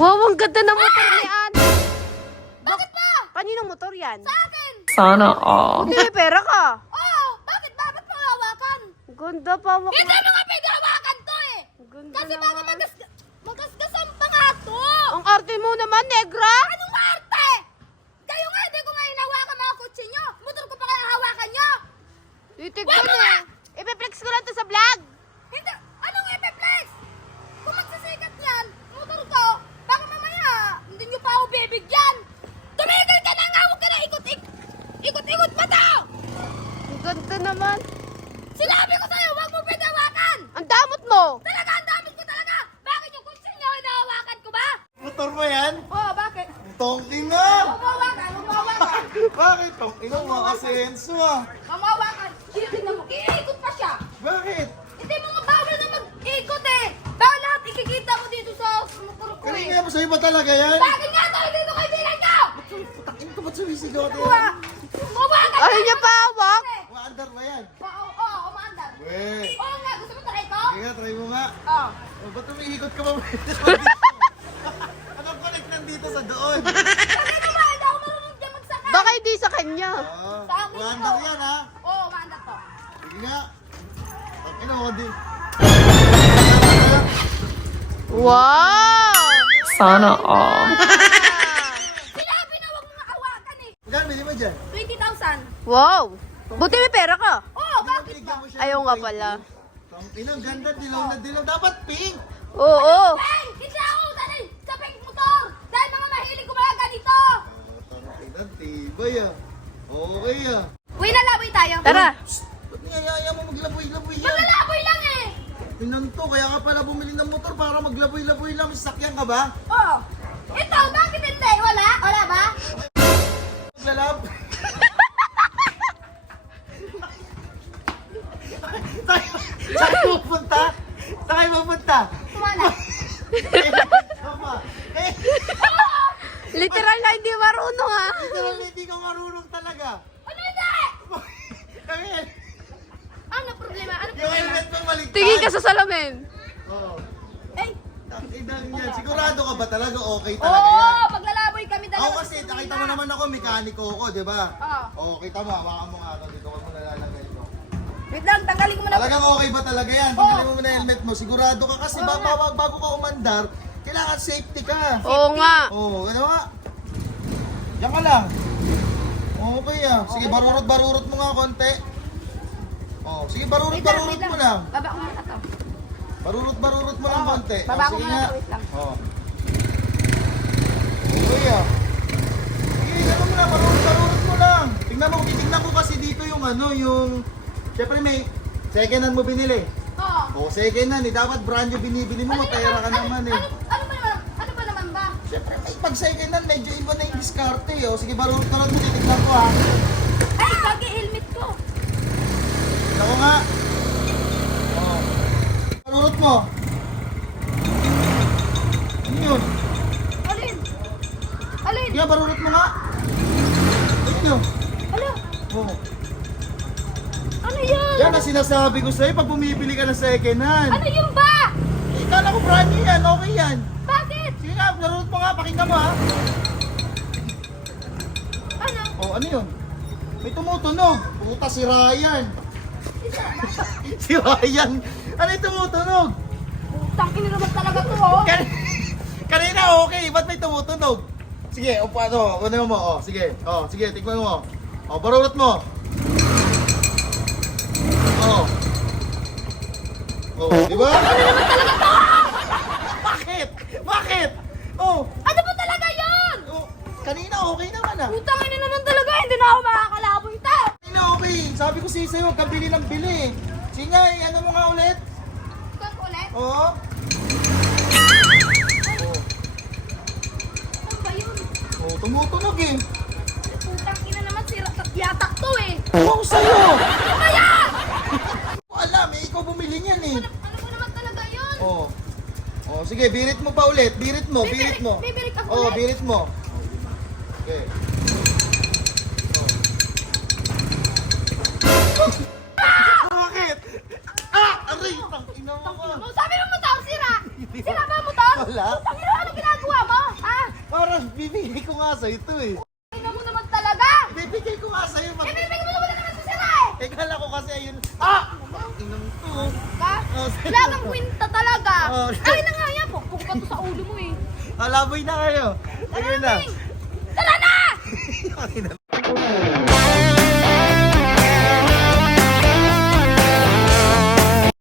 Wow, ang ganda ng motor ni Ana. Bakit ba? Kaninong motor yan? Sa akin! Sana all. Hindi, may pera ka. Oo! Bakit ba? Ba't mo hawakan? Ganda pa, wak. Hindi mo nga pwede hawakan to eh! Ganda Kasi baka naman. magasgasan pa nga to! Ang arte mo naman, negra. Anong arte? Kayo nga, hindi ko nga hinawakan mga kutsi nyo! Motor ko pa kaya hawakan nyo! Titignan Wag mo nga! eh. Ipiplex ko lang to sa vlog. Hindi! Anong epiplex? Kung magsisikat yan, motor ko, baka mamaya, hindi nyo pa ako bibigyan! Tumigil ka na nga! Huwag ka na ikot-ikot pa to! Ang ganda naman. Sinabi ko sa'yo, huwag mo pinawakan! Ang damot mo. Talaga, ang damit ko talaga! Bakit yung kutsi nyo hinahawakan ko ba? Motor mo yan? Oo, bakit? Tongking na! Humawakan! Bakit? Tongking mo mga asenso ah! Humawakan! Tingnan mo, iikot pa siya! Bakit? Hindi mo nga bawal na mag-ikot eh! Bawal lahat ikikita mo dito sa motor ko eh! Kanina mo sa'yo ba talaga yan? Bakit nga to? Hindi ko kaibigan ko! Putakin ko ba't sumisigaw ka Huwa! Humawakan! Ayaw niya pa hawak. Maandar ba yan? Oo, umaandar! Weh! Oo nga, gusto mo try ko? Sige nga, try mo nga. Oo. Oh, ba't umihikot ka ba? Anong connect nandito sa doon? Bakit naman? Hindi ako marunong dyan magsakay! Baka hindi sa kanya. Oh, Sa akin maandar to. yan ha? Oo, umaandar to. Sige nga. Tangina mo din. Wow. Sana all. Sinabi na huwag mo nga hawakan eh! Magkano bili mo dyan? 20,000! Wow. Buti may pera ka. Oo, bakit ba? Bigyan mo siya Ayaw ng nga 20. pala. Tangina, ang ganda. Dilaw na dilaw. Dapat pink. Oo. Hey! Hindi ako dahil sa pink motor! Dahil mga mahilig ko mga ganito! Tangina, tibay ah. Okay ah. Uy, nalaboy tayo! Tara. Ba't niyayaya mo maglaboy-laboy yan? Maglalaboy lang eh! Pinanto, kaya ka pala bumili ng motor para maglaboy-laboy lang. Sasakyan ka ba? Oo! Ito, bakit hindi? Wala? Wala ba? Maglalab? Saan kayo pupunta? Saan kayo pupunta? Tumala! Tama. Eh, Literal na hindi marunong ha. literal hindi ka marunong talaga. Ano hindi? Kami, Ano problema? Ano yung problema? helmet mo maligtad. Tingin ka sa salamin. Oo. Eh! Takidang yan. Sigurado ka ba talaga okay Oo! talaga yan? Maglalaboy kami dalawa. Ako kasi, nakita mo naman ako, mekaniko ako, di ba? Oo. Oo, kita mo, hawakan mo nga ako dito, huwag mo nalalagay ito. Wait lang, tanggalin ko muna. Talagang okay ba talaga yan? Tingnan mo na helmet mo, sigurado ka kasi bago ka umandar, kailangan safety ka. Oo nga. Oo, ano nga? Yan ka lang. Okay ah. Sige, barurot mo nga konti. Oh, sige, barurot mo lang. Baba ko muna to. Barurot mo lang konti. Baba ko sige muna nga. to, wait lang. Oh. Okay ah. Sige, gano'n mo na, barurot mo lang. Titignan ko kasi dito yung ano, yung... Siyempre may second hand mo binili. Oo. O, second hand eh. Dapat brand new binibili mo, mapera ka naman eh. Ano ba naman ba? Siyempre, pag second hand, medyo iba na yung diskarte eh. O, sige, barurot mo, titignan ko ha. Ay, bagay helmet ko. Ako nga. Oh. Barurot mo. Ano yun? Alin? Alin? Kaya barurot mo nga. Ano yun? Ano? Oh. Ano yun? Yan ang sinasabi ko sa'yo pag bumibili ka ng second hand. Ano yun ba? Eh, kala ko brand new yan, okay yan. Bakit? Sige nga, barurot mo nga, pakinggan mo ha. Ano? Oh, ano yun? May tumutunog. Puta, si Ryan. Si Ryan. Ano yung tumutunog? Utang ina naman talaga to, oh. Kanina okay, ba't may tumutunog? Sige, o paano? Ano mo? Oh, sige. Oh, sige, tingnan mo. Oh, barurot mo. Oh. Oh, di ba? Ano naman talaga to? Bakit? Bakit? Oh, Ano ba talaga yun? oh, kanina okay naman ah. Utang ina naman talaga. Hindi na ako makakalaboy ito. Kanina okay. Sabi ko sa'yo, huwag kang bili ng bili. Sige nga, ano mo nga ulit? Ikaw ulit? Oo. Ano ba yun? Oh, tumutunog eh. Utang ina naman. Yatak to eh. Wow, sa'yo! Ano ba yan? Hindi ko alam eh, ikaw bumili niyan eh. Ano ba naman talaga yun? Oh. Oh, sige, birit mo pa ulit. Birit mo, birit mo. Bibirit ako Oh, ulit? birit mo. Okay. Bakit? Ah! Aray! Tang ina mo ka. Sabi mo motor, sira! Sira ba ang motor? Wala. Utang ina, ano ginagawa mo? Ibibigay ko nga sa'yo ito eh. Tingnan mo naman talaga! Ibibigay ko nga sa'yo. Ibibigay mo naman naman sa sira eh! Kala ko kasi ayun. Ah! Inang to. Ka? Oh, sige. Wala kang kwenta talaga! Oh. Ay na nga yan! Pukpuk pa to sa ulo mo eh! Alaboy na kayo. Sige na. Tara na! Okay na.